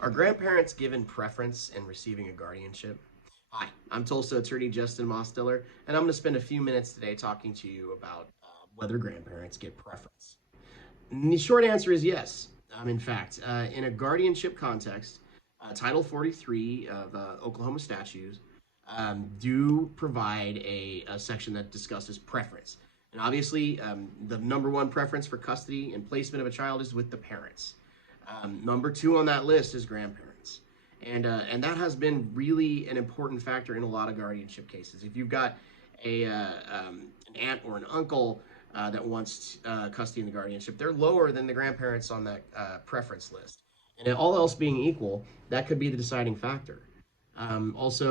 Are grandparents given preference in receiving a guardianship? Hi, I'm Tulsa Attorney Justin Mosteller, and I'm going to spend a few minutes today talking to you about whether grandparents get preference. And the short answer is yes. In fact, in a guardianship context, Title 43 of Oklahoma statutes do provide a section that discusses preference. And obviously, the number one preference for custody and placement of a child is with the parents. Number two on that list is grandparents. And that has been really an important factor in a lot of guardianship cases. If you've got an aunt or an uncle that wants custody in the guardianship, they're lower than the grandparents on that preference list. And all else being equal, that could be the deciding factor. Below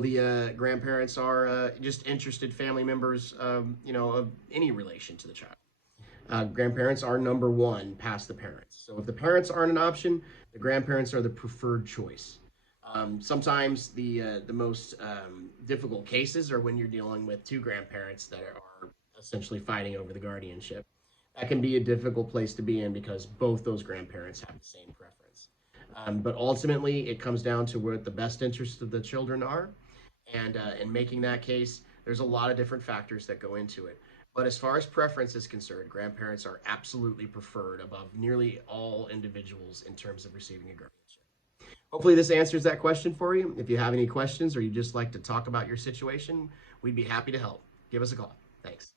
the grandparents are just interested family members, of any relation to the child. Grandparents are number one past the parents. So if the parents aren't an option, the grandparents are the preferred choice. Sometimes the most difficult cases are when you're dealing with two grandparents that are essentially fighting over the guardianship. That can be a difficult place to be in because both those grandparents have the same preference. But ultimately, it comes down to what the best interests of the children are. And in making that case, there's a lot of different factors that go into it. But as far as preference is concerned, grandparents are absolutely preferred above nearly all individuals in terms of receiving a guardianship. Hopefully this answers that question for you. If you have any questions or you just like to talk about your situation, we'd be happy to help. Give us a call. Thanks.